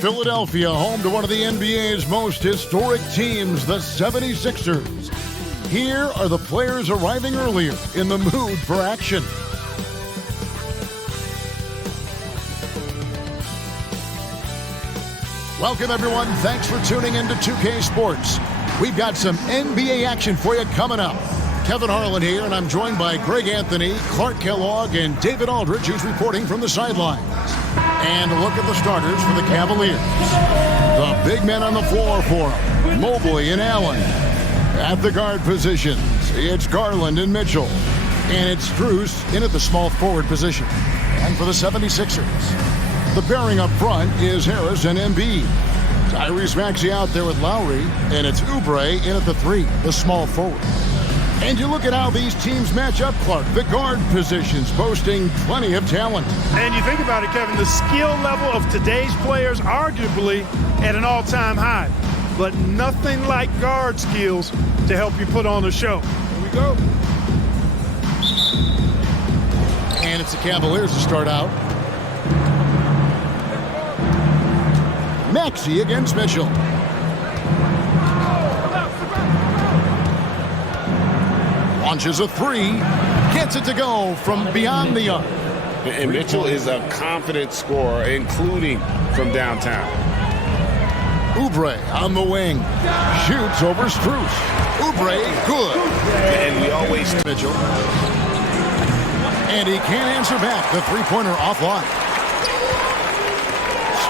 Philadelphia, home to one of the NBA's most historic teams, the 76ers. Here are the players arriving earlier in the mood for action. Welcome, everyone. Thanks for tuning in to 2K Sports. We've got some NBA action for you coming up. Kevin Harlan here, and I'm joined by Greg Anthony, Clark Kellogg, and David Aldridge, who's reporting from the sidelines. And a look at the starters for the Cavaliers. The big men on the floor for them, Mobley and Allen. At the guard positions, it's Garland and Mitchell. And it's Strus in at the small forward position. And for the 76ers, the pairing up front is Harris and Embiid. Tyrese Maxey out there with Lowry, and it's Oubre in at the 3, the small forward. And you look at how these teams match up, Clark. The guard positions boasting plenty of talent. And you think about it, Kevin, the skill level of today's players arguably at an all-time high. But nothing like guard skills to help you put on a show. Here we go. And it's the Cavaliers to start out. Maxey against Mitchell. Launches a 3, gets it to go from beyond the arc. And Mitchell is a confident scorer, including from downtown. Oubre on the wing, shoots over Strus. Oubre, good. And we always Mitchell. And he can't answer back. The three-pointer offline.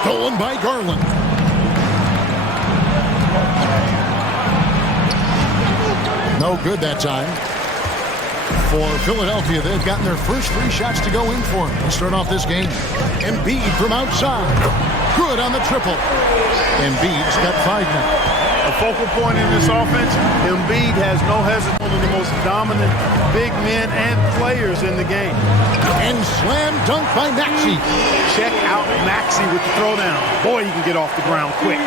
Stolen by Garland. No good that time. For Philadelphia, they've gotten their first 3 shots to go in for them to start off this game. Embiid from outside. Good on the triple. Embiid's got 5 now. A focal point in this offense, Embiid has no hesitation. One of the most dominant big men and players in the game. And slam dunk by Maxey. Check out Maxey with the throwdown. Boy, he can get off the ground quick.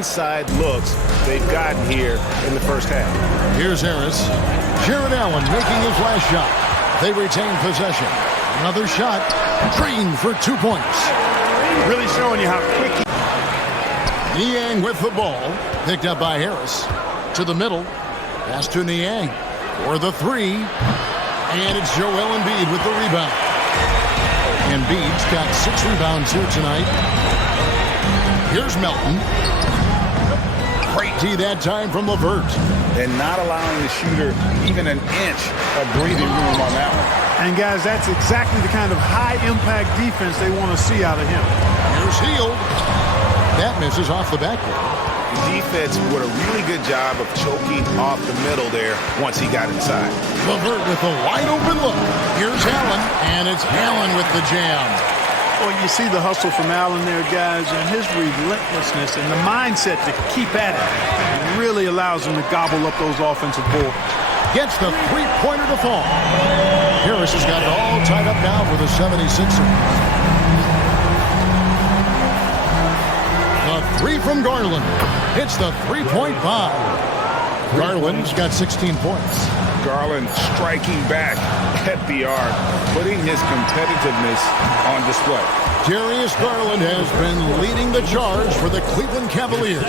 inside looks they've gotten here in the first half. Here's Harris. Jared Allen making his last shot. They retain possession. Another shot. Green for 2 points. Really showing you how quick he... Niang with the ball. Picked up by Harris. To the middle. Pass to Niang for the 3. And it's Joel Embiid with the rebound. Embiid's got 6 rebounds here tonight. Here's Melton. Great D that time from LeVert. And not allowing the shooter even an inch of breathing room on that one. And, guys, that's exactly the kind of high-impact defense they want to see out of him. Here's Hield. That misses off the backboard. The defense did a really good job of choking off the middle there once he got inside. LeVert with a wide-open look. Here's Allen, and it's Allen with the jam. Well, you see the hustle from Allen there, guys, and his relentlessness and the mindset to keep at it really allows him to gobble up those offensive boards. Gets the three-pointer to fall. Harris has got it all tied up now for the 76ers. The 3 from Garland. Hits the three-point bomb. Garland's got 16 points. Garland striking back at the arc, putting his competitiveness on display. Darius Garland has been leading the charge for the Cleveland Cavaliers.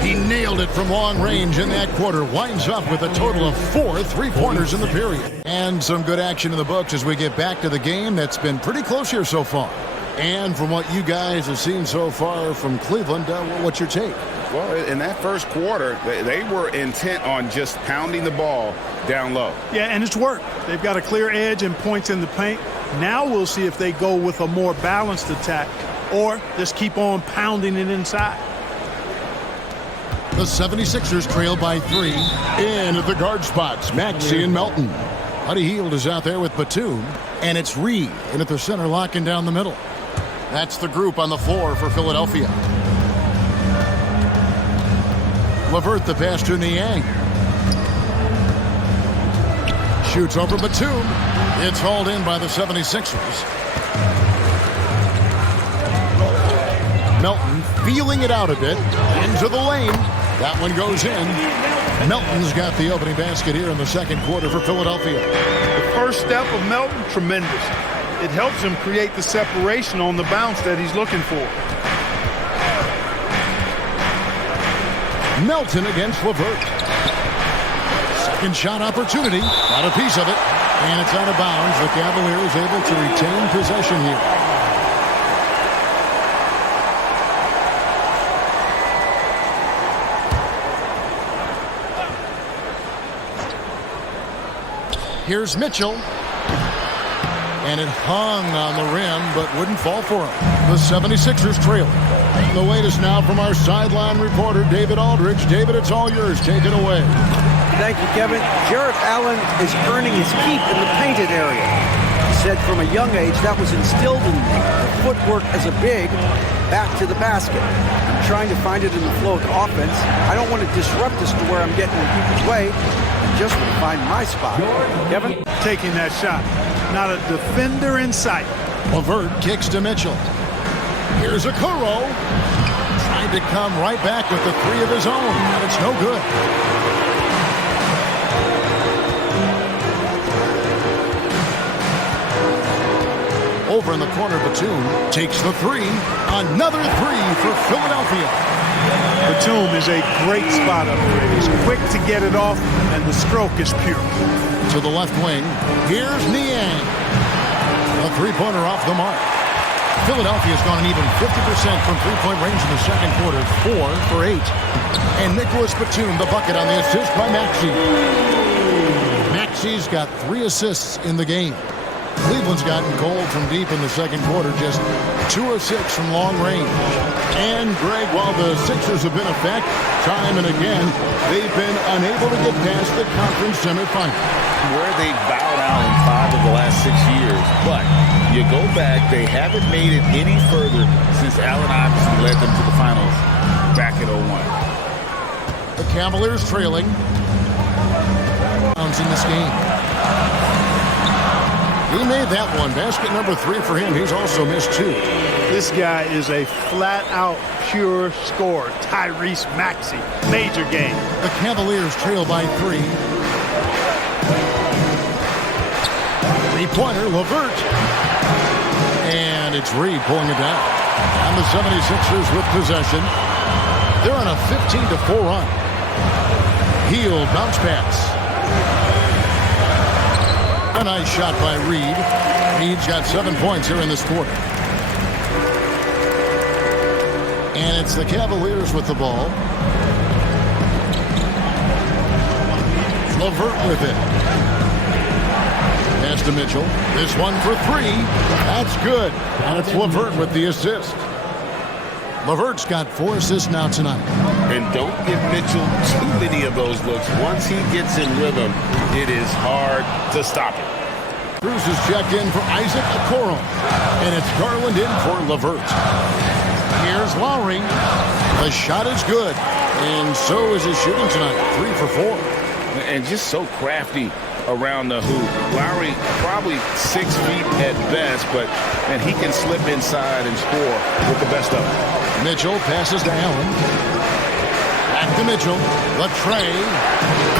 He nailed it from long range in that quarter. Winds up with a total of 4 three-pointers in the period. And some good action in the books as we get back to the game that's been pretty close here so far. And from what you guys have seen so far from Cleveland, what's your take? Well, in that first quarter, they were intent on just pounding the ball down low. Yeah, and it's worked. They've got a clear edge and points in the paint. Now we'll see if they go with a more balanced attack or just keep on pounding it inside. The 76ers trail by 3. In at the guard spots, Maxey and Melton. Buddy Hield is out there with Batum. And it's Reed in at the center, locking down the middle. That's the group on the floor for Philadelphia. LeVert the pass to Niang. Shoots over Batum. It's hauled in by the 76ers. Melton feeling it out a bit. Into the lane. That one goes in. Melton's got the opening basket here in the second quarter for Philadelphia. The first step of Melton, tremendous. it helps him create the separation on the bounce that he's looking for. Melton against LeVert. Second shot opportunity. Got a piece of it. And it's out of bounds. The Cavaliers able to retain possession here. Here's Mitchell. And it hung on the rim, but wouldn't fall for him. The 76ers trail. The latest now from our sideline reporter, David Aldridge. David, it's all yours. Take it away. Thank you, Kevin. Jarrett Allen is earning his keep in the painted area. He said from a young age that was instilled in me. The footwork as a big, back to the basket. I'm trying to find it in the flow of the offense. I don't want to disrupt this to where I'm getting in people's way. I just want to find my spot. Kevin? Taking that shot. Not a defender in sight. LeVert kicks to Mitchell. Here's a Okoro. Trying to come right back with the three of his own, and it's no good. Over in the corner, Batum takes the three. Another three for Philadelphia. Batum is a great spot up there. He's quick to get it off, and the stroke is pure. To the left wing, here's Niang. A three-pointer off the mark. Philadelphia's gone an even 50% from three-point range in the second quarter, 4 for 8. And Nicholas Batum, the bucket on the assist by Maxey. Maxey's got 3 assists in the game. Cleveland's gotten cold from deep in the second quarter, just 2 of 6 from long range. And Greg, while the Sixers have been a fact time and again, they've been unable to get past the conference semifinal. Where they bowed out in 5 of the last 6 years. But you go back, they haven't made it any further since Allen Iverson led them to the finals back in 01. The Cavaliers trailing. In this game. He made that one. Basket number 3 for him. He's also missed 2. This guy is a flat-out pure scorer. Tyrese Maxey. Major game. The Cavaliers trail by 3. Three-pointer, LeVert. And it's Reed pulling it down. And the 76ers with possession. They're on a 15-4 run. Heel bounce pass. A nice shot by Reed. Reed's got 7 points here in this quarter. And it's the Cavaliers with the ball. LeVert with it. Pass to Mitchell. This one for 3. That's good. And it's LeVert with the assist. LeVert's got 4 assists now tonight. And don't give Mitchell too many of those looks. Once he gets in rhythm, it is hard to stop him. Cruz is checked in for Isaac Okoro. And it's Garland in for LeVert. Here's Lowry. The shot is good. And so is his shooting tonight. 3 for 4. And just so crafty around the hoop. Lowry probably 6 feet at best, but and he can slip inside and score with the best of them. Mitchell passes to Allen. Back to Mitchell. The tray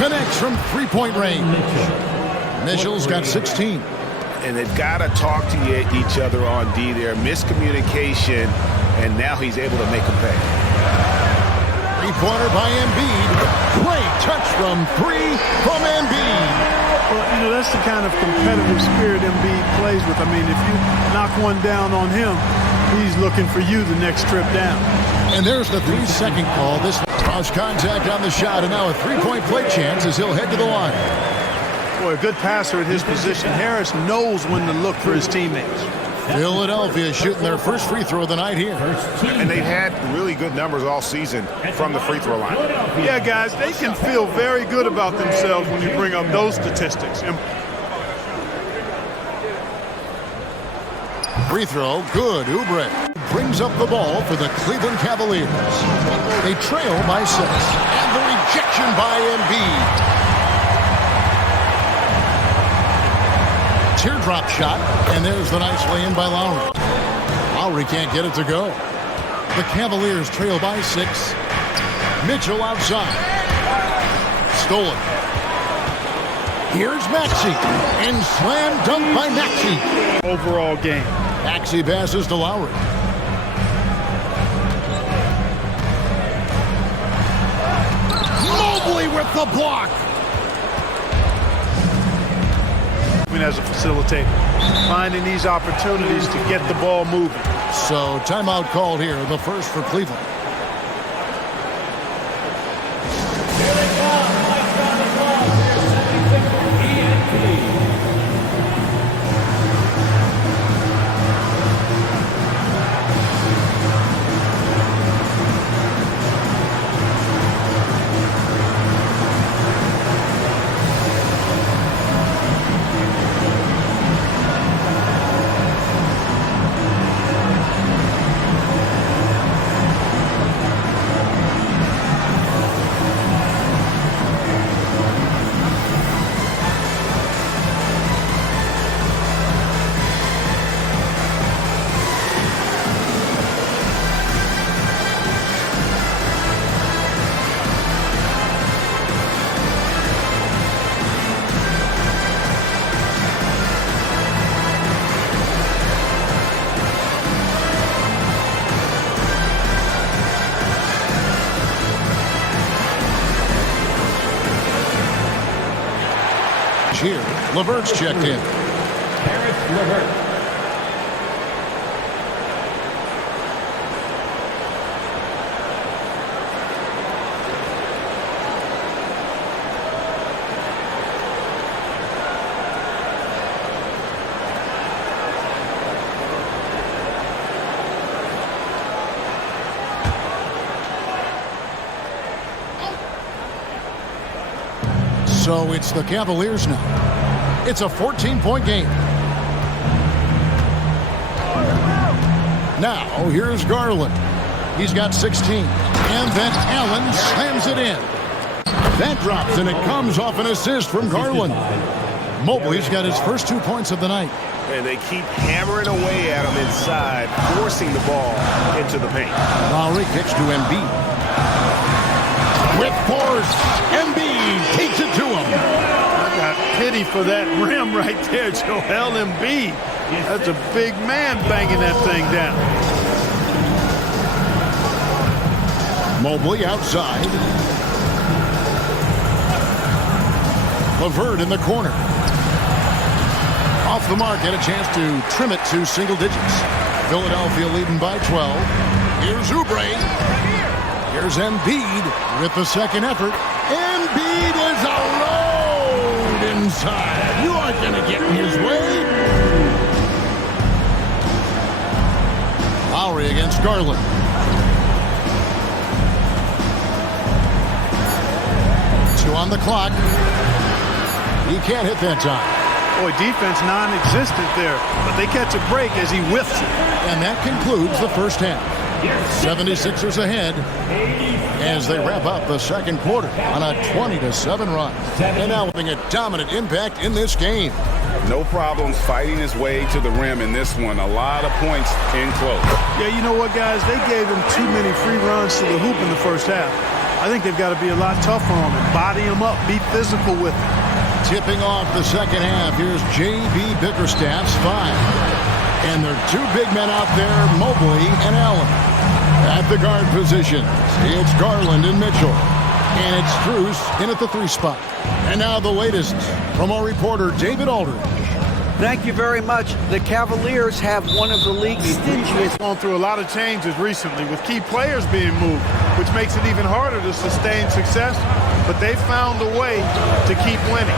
connects from three-point range. Mitchell's got 16. And they've got to talk to each other on D there. Miscommunication, and now he's able to make them pay. Three-pointer by Embiid. Great touch from 3 from Embiid. Well, you know, that's the kind of competitive spirit Embiid plays with. I mean, if you knock one down on him, he's looking for you the next trip down. And there's the 3-second call. This cross contact on the shot, and now a three-point play chance as he'll head to the line. Boy, a good passer at his position. Harris knows when to look for his teammates. Philadelphia shooting their first free throw of the night here. And they've had really good numbers all season from the free throw line. Yeah, guys, they can feel very good about themselves when you bring up those statistics. Free throw, good. Oubre brings up the ball for the Cleveland Cavaliers. They trail by 6. And the rejection by Embiid. Teardrop shot, and there's the nice lay-in by Lowry. Lowry can't get it to go. The Cavaliers trail by 6. Mitchell outside. Stolen. Here's Maxey, and slam dunk by Maxey. Overall game. Maxey passes to Lowry. Mobley with the block. As a facilitator, finding these opportunities to get the ball moving. So timeout called here, the first for Cleveland. Here, LeVert's checked in. LeVert. So it's the Cavaliers now. It's a 14-point game. Now, here's Garland. He's got 16. And then Allen slams it in. That drops, and it comes off an assist from Garland. Mobley's got his first 2 points of the night. And they keep hammering away at him inside, forcing the ball into the paint. Lowry kicks to Embiid. With force, Embiid takes it to him. I got pity for that rim right there, Joel Embiid. That's a big man banging that thing down. Mobley outside. LeVert in the corner. Off the mark, had a chance to trim it to single digits. Philadelphia leading by 12. Here's Oubre. Here's Embiid with the second effort. Embiid is alone inside. You aren't going to get in his way. Lowry against Garland. Two on the clock. He can't hit that time. Boy, defense non-existent there, but they catch a break as he whiffs it. And that concludes the first half. 76ers ahead as they wrap up the second quarter on a 20-7 run. And now having a dominant impact in this game. No problems fighting his way to the rim in this one. A lot of points in close. Yeah, you know what, guys? They gave him too many free runs to the hoop in the first half. I think they've got to be a lot tougher on him. Body him up. Be physical with him. Tipping off the second half, here's J.B. Bickerstaff's 5. And there are two big men out there, Mobley and Allen. At the guard positions, it's Garland and Mitchell. And it's Strus in at the 3 spot. And now the latest from our reporter, David Aldridge. Thank you very much. The Cavaliers have one of the league's stingiest. Gone through a lot of changes recently with key players being moved, which makes it even harder to sustain success. But they found a way to keep winning.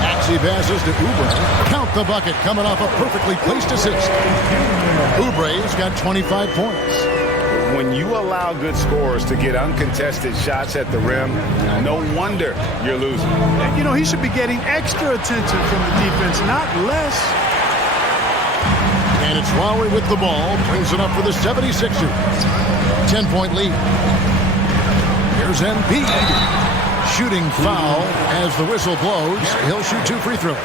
Maxey passes to Oubre. Count the bucket coming off a perfectly placed assist. Oubre's got 25 points. When you allow good scorers to get uncontested shots at the rim, no wonder you're losing. You know, he should be getting extra attention from the defense, not less. And it's Lowry with the ball. Brings it up for the 76ers. 10-point lead. Here's Embiid. Shooting foul as the whistle blows. He'll shoot 2 free throws.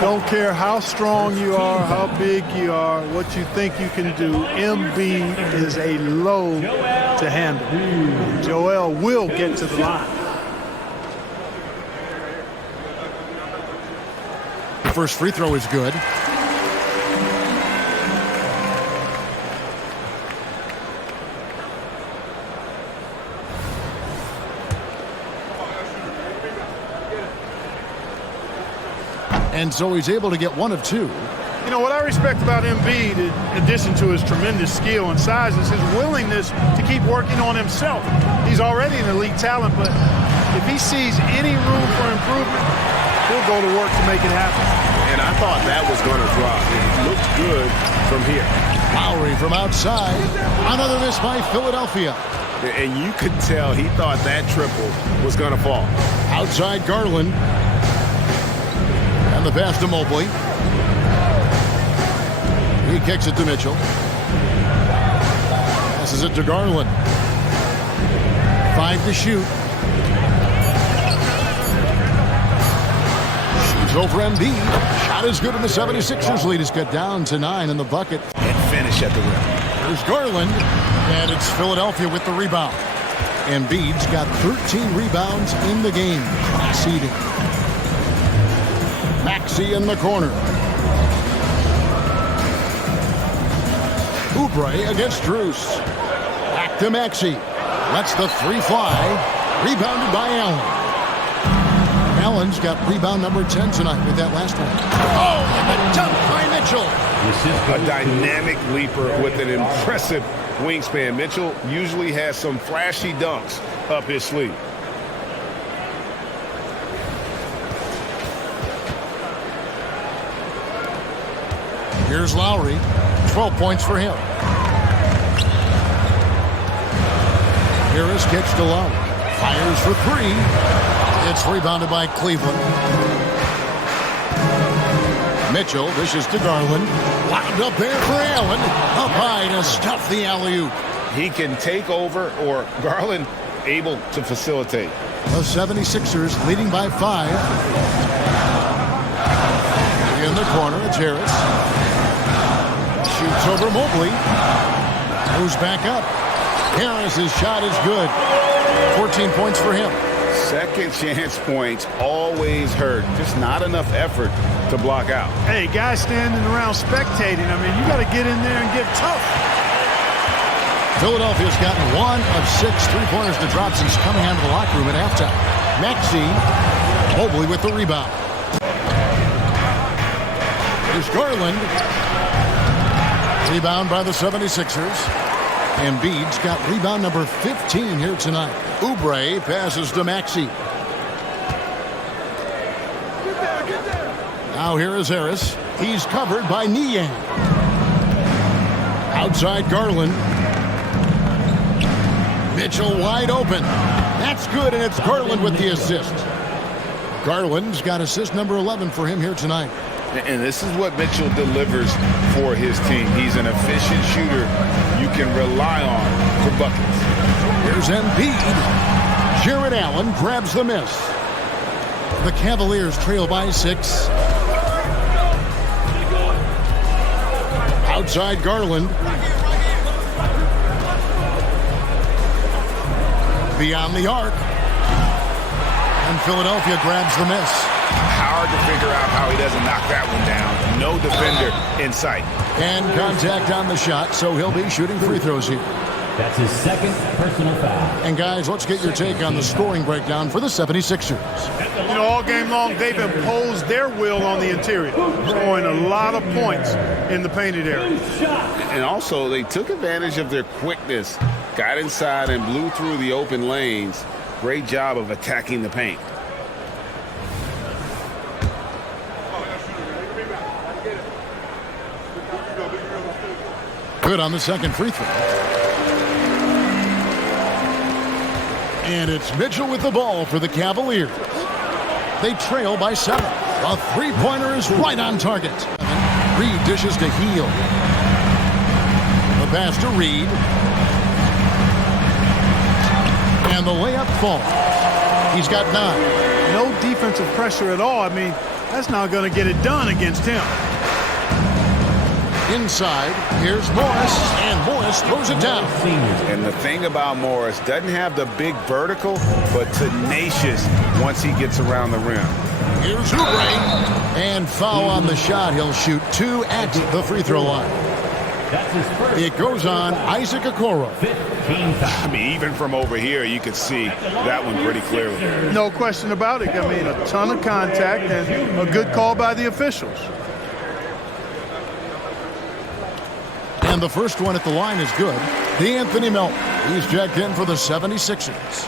Don't care how strong you are, how big you are, what you think you can do. Embiid is a load to handle. Joel will get to the line. first free throw is good. And so he's able to get one of two. You know, what I respect about Embiid, in addition to his tremendous skill and size, is his willingness to keep working on himself. He's already an elite talent, but if he sees any room for improvement, he'll go to work to make it happen. And I thought that was going to drop. It looked good from here. Lowry from outside. Another miss by Philadelphia. And you could tell he thought that triple was going to fall. Outside Garland. And the pass to Mobley. He kicks it to Mitchell. Passes it to Garland. 5 to shoot. Shoots over Embiid. Shot is good, and the 76ers lead is cut down to 9 in the bucket. And finish at the rim. There's Garland. And it's Philadelphia with the rebound. Embiid's got 13 rebounds in the game. Conceding. Maxey in the corner. Oubre against Drews. Back to Maxey. Lets the three fly. Rebounded by Allen. Allen's got rebound number 10 tonight with that last one. Oh, and the dunk by Mitchell. A dynamic leaper with an impressive wingspan. Mitchell usually has some flashy dunks up his sleeve. Here's Lowry. 12 points for him. Harris kicks to Lowry. Fires for three. It's rebounded by Cleveland. Mitchell dishes to Garland. Wound up there for Allen. Up high to stuff the alley-oop. He can take over, or Garland able to facilitate. The 76ers leading by 5. In the corner, it's Harris. Shoots over Mobley. Moves back up. Harris's shot is good. 14 points for him. Second chance points always hurt. Just not enough effort to block out. Hey, guys standing around spectating, I mean, you got to get in there and get tough. Philadelphia's gotten 1 of 6 three-pointers to drop since coming out of the locker room at halftime. Maxey, Mobley with the rebound. Here's Garland. Rebound by the 76ers. Embiid's got rebound number 15 here tonight. Oubre passes to Maxey. Now here is Harris. He's covered by Niang. Outside Garland. Mitchell wide open. That's good, and it's Garland with the assist. Garland's got assist number 11 for him here tonight. And this is what Mitchell delivers for his team. He's an efficient shooter you can rely on for buckets. Here's Embiid. Jared Allen grabs the miss. The Cavaliers trail by 6. Outside Garland. Beyond the arc. And Philadelphia grabs the miss. Hard to figure out how he doesn't knock that one down. No defender in sight. And contact on the shot, so he'll be shooting free throws here. That's his second personal foul. And guys, let's get your take on the scoring breakdown for the 76ers. You know, all game long, they've imposed their will on the interior, scoring a lot of points in the painted area. And also, they took advantage of their quickness, got inside and blew through the open lanes. Great job of attacking the paint. Good on the second free throw. And it's Mitchell with the ball for the Cavaliers. They trail by 7. A three-pointer is right on target. Reed dishes to Heel. The pass to Reed. And the layup falls. He's got 9. No defensive pressure at all. I mean, that's not going to get it done against him. Inside, here's Morris, and Morris throws it down. And the thing about Morris, doesn't have the big vertical, but tenacious once he gets around the rim. Here's Oubre, And foul on the shot. He'll shoot 2 at the free throw line. That's his first. It goes on Isaac Okoro. 15 fouls. I mean, even from over here, you could see that one pretty clearly. No question about it. I mean, a ton of contact and a good call by the officials. And the first one at the line is good. D'Anthony Melton. He's checked in for the 76ers.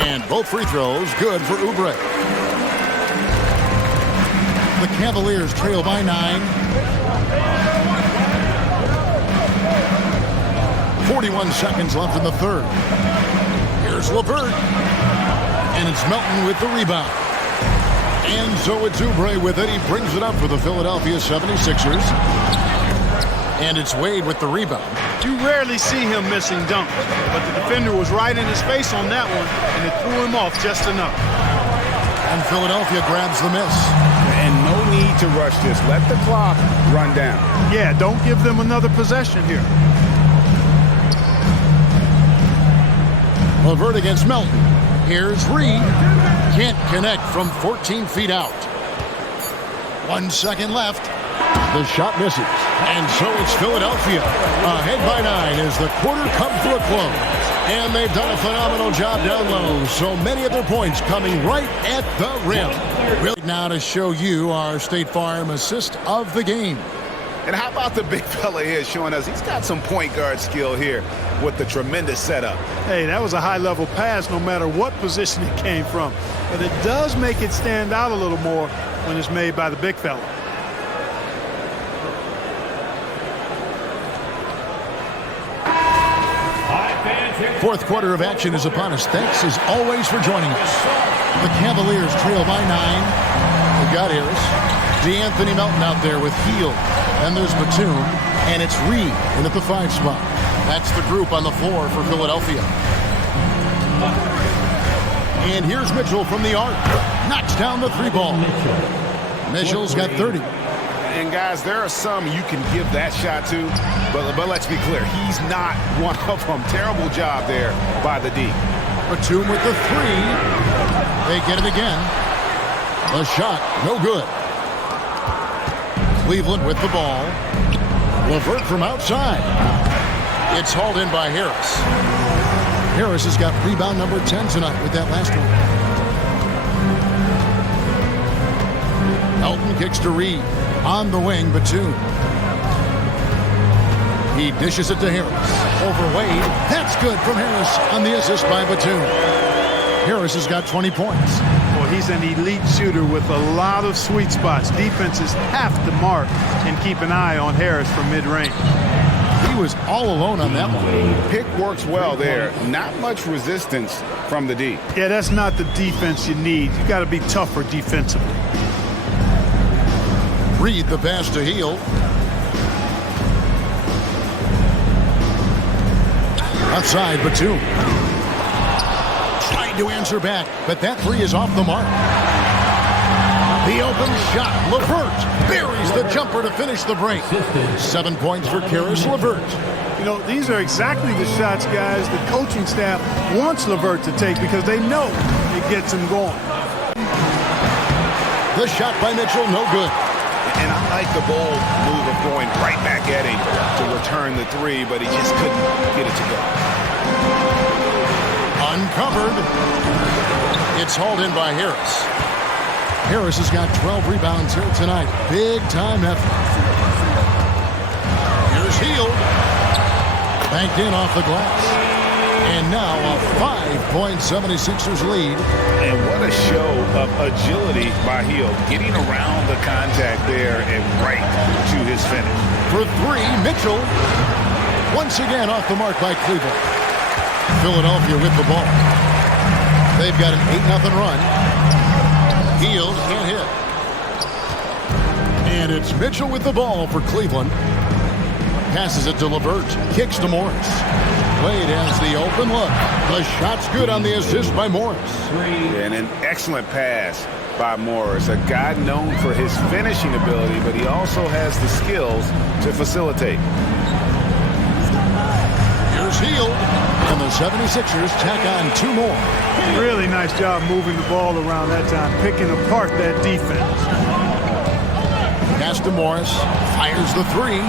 And both free throws good for Oubre. The Cavaliers trail by 9. 41 seconds left in the third. Here's LeVert. And it's Melton with the rebound. And so it's Oubre with it. He brings it up for the Philadelphia 76ers. And it's Wade with the rebound. You rarely see him missing dunks, but the defender was right in his face on that one, and it threw him off just enough. And Philadelphia grabs the miss. And no need to rush this. Let the clock run down. Yeah, don't give them another possession here. LeVert against Melton. Here's Reed. Can't connect from 14 feet out. 1 second left. The shot misses. And so it's Philadelphia ahead by 9 as the quarter comes to a close. And they've done a phenomenal job down low. So many of their points coming right at the rim. Really now to show you our State Farm assist of the game. And how about the big fella here showing us he's got some point guard skill here with the tremendous setup. Hey, that was a high-level pass no matter what position it came from. But it does make it stand out a little more when it's made by the big fella. Fourth quarter of action is upon us. Thanks as always for joining us. The Cavaliers trail by 9. They've got Harris. D'Anthony Melton out there with Hield. And there's Batum. And it's Reed in at the 5 spot. That's the group on the floor for Philadelphia. And here's Mitchell from the arc. Knocks down the 3 ball. Mitchell's got 30. And guys, there are some you can give that shot to, but let's be clear, he's not one of them. Terrible job there by the D. Batum with the 3. They get it again. The shot, no good. Cleveland with the ball. LeVert from outside. It's hauled in by Harris. Harris has got rebound number 10 tonight with that last one. Melton kicks to Reed. On the wing, Batum. He dishes it to Harris. Over Wade. That's good from Harris on the assist by Batum. Harris has got 20 points. Well, he's an elite shooter with a lot of sweet spots. Defenses have to mark and keep an eye on Harris from mid-range. He was all alone on that one. Pick works well there. Not much resistance from the D. Yeah, that's not the defense you need. You got to be tougher defensively. Reed the pass to Hield. Outside Batum. Trying to answer back, but that 3 is off the mark. The open shot. LeVert buries the jumper to finish the break. 7 points for Caris LeVert. You know, these are exactly the shots, guys, the coaching staff wants LeVert to take because they know it gets him going. The shot by Mitchell, no good. And I like the bold move of going right back at him to return the 3, but he just couldn't get it to go. Uncovered. It's hauled in by Harris. Harris has got 12 rebounds here tonight. Big time effort. Here's Hield. Banked in off the glass. And now a 5-point 76ers lead. And what a show of agility by Hield, getting around the contact there and right to his finish. For 3, Mitchell. Once again off the mark by Cleveland. Philadelphia with the ball. They've got an 8-0 run. Hield can't hit. And it's Mitchell with the ball for Cleveland. Passes it to LeVert. Kicks to Morris. Wade has the open look. The shot's good on the assist by Morris. And an excellent pass by Morris. A guy known for his finishing ability, but he also has the skills to facilitate. Here's Hield. And the 76ers tack on 2 more. Really nice job moving the ball around that time, picking apart that defense. Pass to Morris. Fires the 3.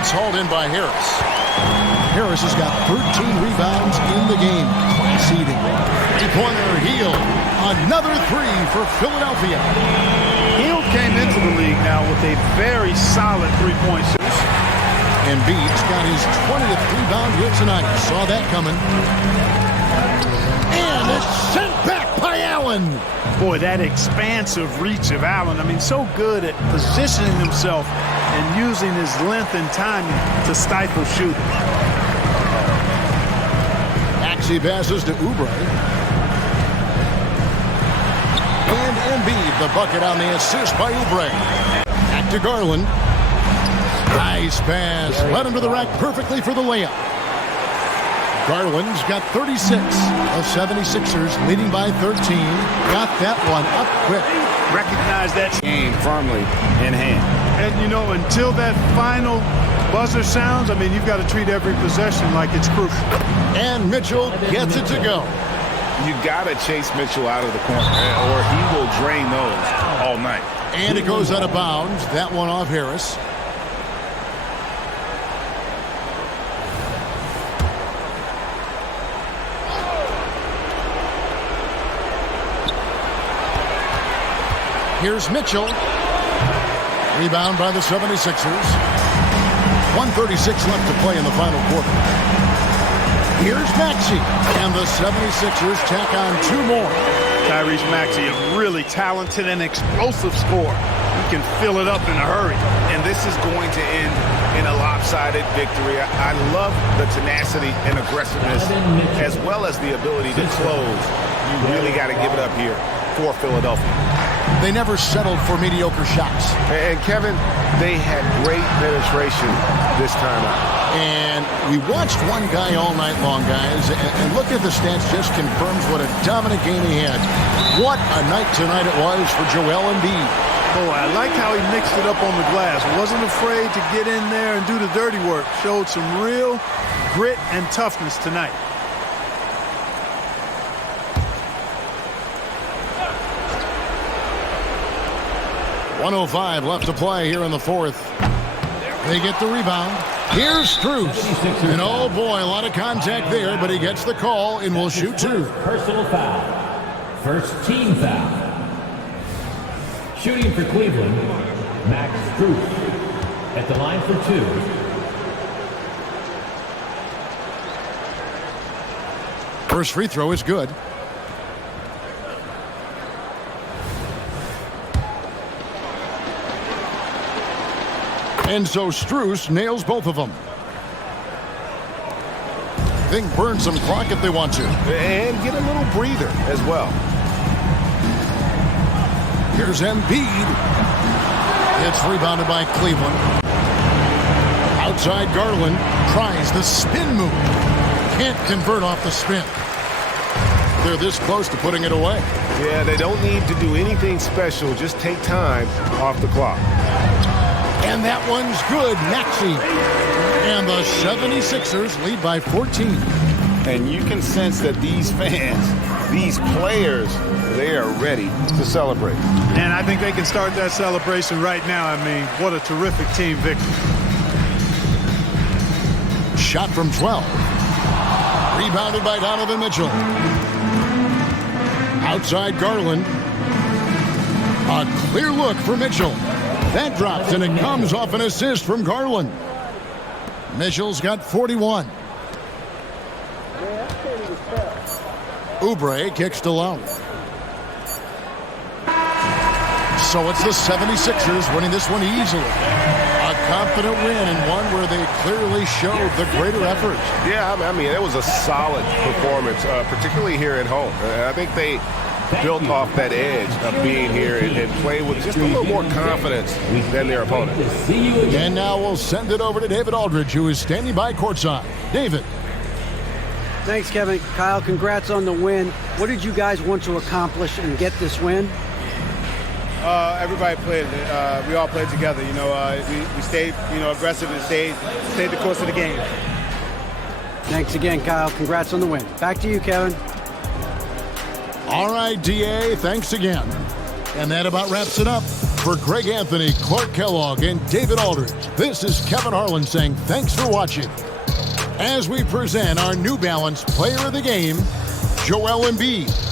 It's hauled in by Harris. Harris has got 13 rebounds in the game. Class eating. 3-pointer Hield. Another 3 for Philadelphia. Hield came into the league now with a very solid three-point shot. Embiid's got his 20th rebound here tonight. Saw that coming. And it's sent back by Allen. Boy, that expansive reach of Allen. I mean, so good at positioning himself and using his length and timing to stifle shooting. Maxey passes to Oubre. And Embiid, the bucket on the assist by Oubre. Back to Garland. Nice pass. Led him to the rack perfectly for the layup. Garland's got 36. The 76ers leading by 13. Got that one up quick. Recognize that Game firmly in hand. And, you know, until that final buzzer sounds, I mean, you've got to treat every possession like it's crucial. And Mitchell gets it to go. You got to chase Mitchell out of the corner, or he will drain those all night. And it goes out of bounds. That one off Harris. Here's Mitchell. Rebound by the 76ers. 1:36 left to play in the final quarter. Here's Maxey. And the 76ers tack on 2 more. Tyrese Maxey, a really talented and explosive scorer. He can fill it up in a hurry. And this is going to end in a lopsided victory. I love the tenacity and aggressiveness, as well as the ability to close. You really got to give it up here for Philadelphia. They never settled for mediocre shots. And Kevin, they had great penetration this time out. And we watched one guy all night long, guys, and look at the stats, just confirms what a dominant game he had. What a night tonight it was for Joel Embiid. Oh, I like how he mixed it up on the glass. Wasn't afraid to get in there and do the dirty work. Showed some real grit and toughness tonight. .105 left to play here in the fourth. They get the rebound. Here's Strus. And oh boy, a lot of contact there, but he gets the call and will shoot 2. Personal foul. First team foul. Shooting for Cleveland, Max Strus at the line for 2. First free throw is good. And so Strus nails both of them. They can burn some clock if they want to. And get a little breather as well. Here's Embiid. It's rebounded by Cleveland. Outside Garland tries the spin move. Can't convert off the spin. They're this close to putting it away. Yeah, they don't need to do anything special. Just take time off the clock. And that one's good, Maxey. And the 76ers lead by 14. And you can sense that these fans, these players, they are ready to celebrate. And I think they can start that celebration right now. I mean, what a terrific team victory. Shot from 12. Rebounded by Donovan Mitchell. Outside Garland. A clear look for Mitchell. That drops, and it comes off an assist from Garland. Mitchell's got 41. Oubre kicks to Lowry. So it's the 76ers winning this one easily. A confident win, and one where they clearly showed the greater effort. Yeah, I mean, it was a solid performance, particularly here at home. I think they built off that edge of being here and play with just a little more confidence than their opponent. And now we'll send it over to David Aldridge, who is standing by courtside. David. Thanks, Kevin. Kyle, congrats on the win. What did you guys want to accomplish and get this win? Everybody played. We all played together. We stayed, aggressive and stayed the course of the game. Thanks again, Kyle. Congrats on the win. Back to you, Kevin. All right, DA, thanks again. And that about wraps it up. For Greg Anthony, Clark Kellogg, and David Aldridge, this is Kevin Harlan saying thanks for watching. As we present our New Balance Player of the Game, Joel Embiid.